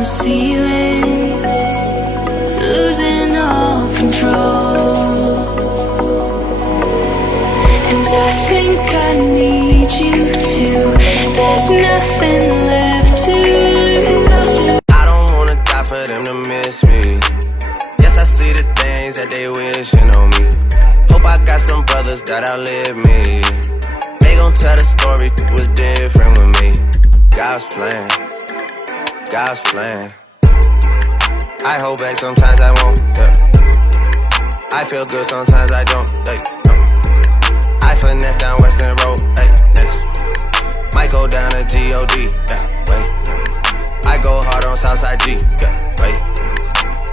the ceiling, losing all control. And I think I need you too. There's nothing left to lose. I don't wanna die for them to miss me. Yes, I see the things that they wishing on me. Hope I got some brothers that outlive me. They gon' tell the story was different with me. God's plan, God's plan. I hold back, sometimes I won't, yeah. I feel good, sometimes I don't, hey, no. I finesse down Western Road, hey, next. Might go down to G.O.D., yeah, wait. I go hard on Southside G, yeah, wait.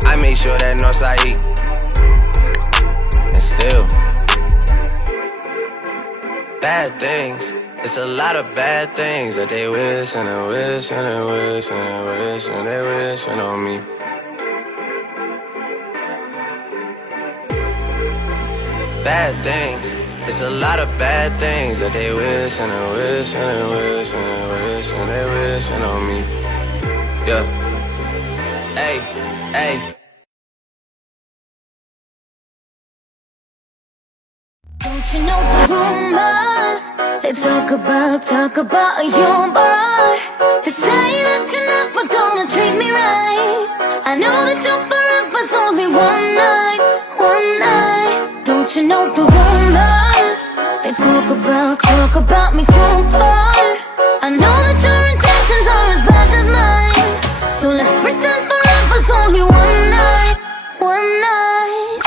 I make sure that Northside eat. And still bad things, it's a lot of bad things that they wish and they wish and they wish and they wish and they wishing on me. Bad things, it's a lot of bad things that they wish and they wish and they wish and they wish and they wishing on me. Yeah. Hey, hey. Don't you know the rumors? They talk about your boy. They say that you're never gonna treat me right. I know that your forever's only one night, one night. Don't you know the rumors? They talk about me too far. I know that your intentions are as bad as mine. So let's pretend forever's only one night, one night.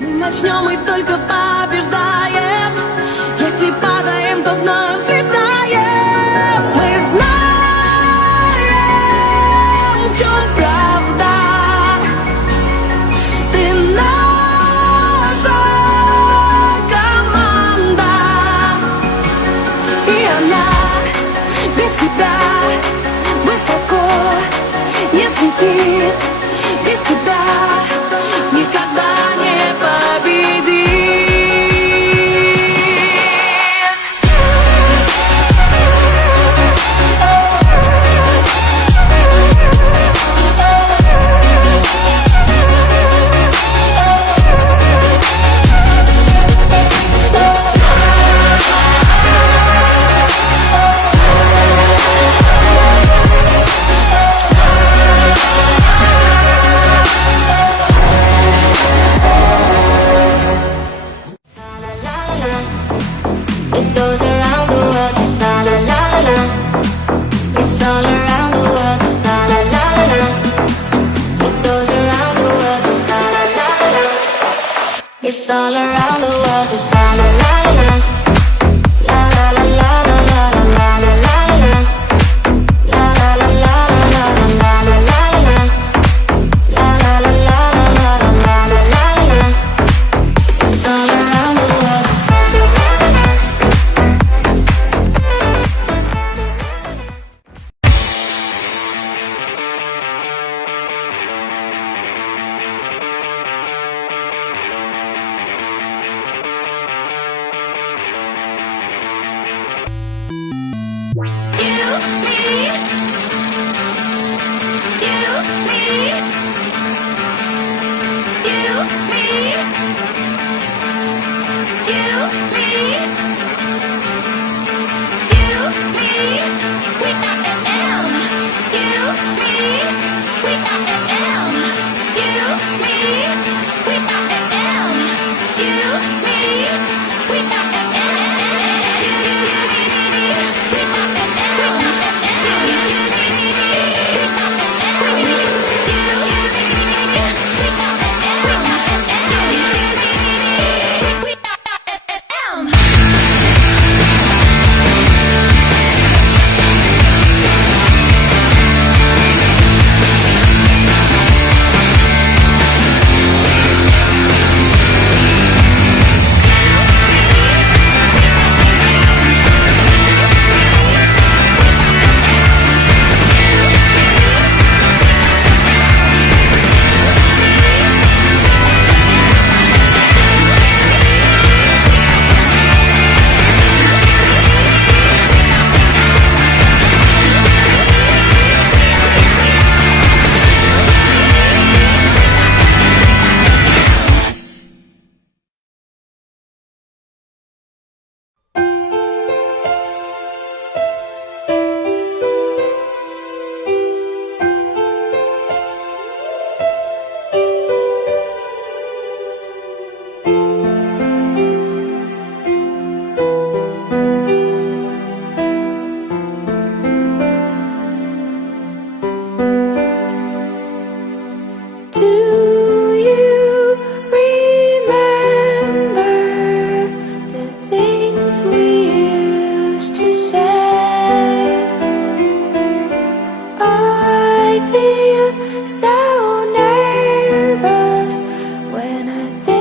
Начнем и только побеждаем. Если падаем, то вновь взлетаем. Мы знаем, в чем правда. Ты наша команда. И она без тебя высоко не взлетит. Без тебя никогда не победит. I feel so nervous when I think